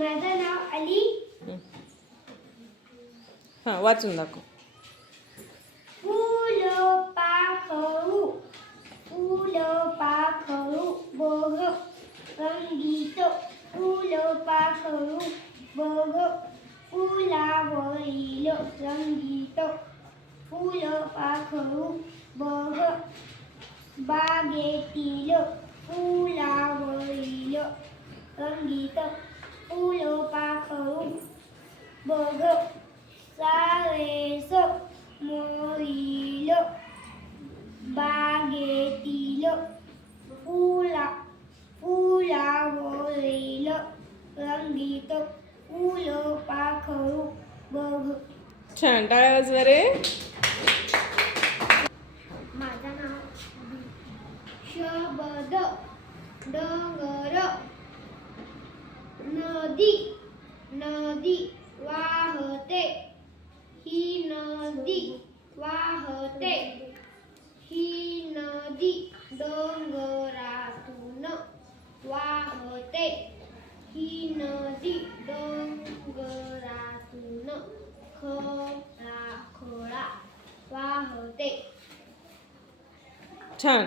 माझं नाव अली. हां वाचून दाखव. फुलं पाखरू, फुलं पाखरू बघ रंगीत, फुलं पाखरू बघ फुलावरील रंगीत, फुलं पाखरू बघ बागेतील फुलावरील रंगीत, फुलं पाखरू बघ सारेस मोरील बागेतील फुलावरील रंगीत, फुलं पाखरू बघ. छान, टाळ्या वाजवा रे. माझं नाव शबद. डोंगर, नदी, नदी वाहते, ही नदी वाहते, ही नदी डोंगरातून वाहते, ही नदी डोंगरातून खोळा खोळा वाहते. छान.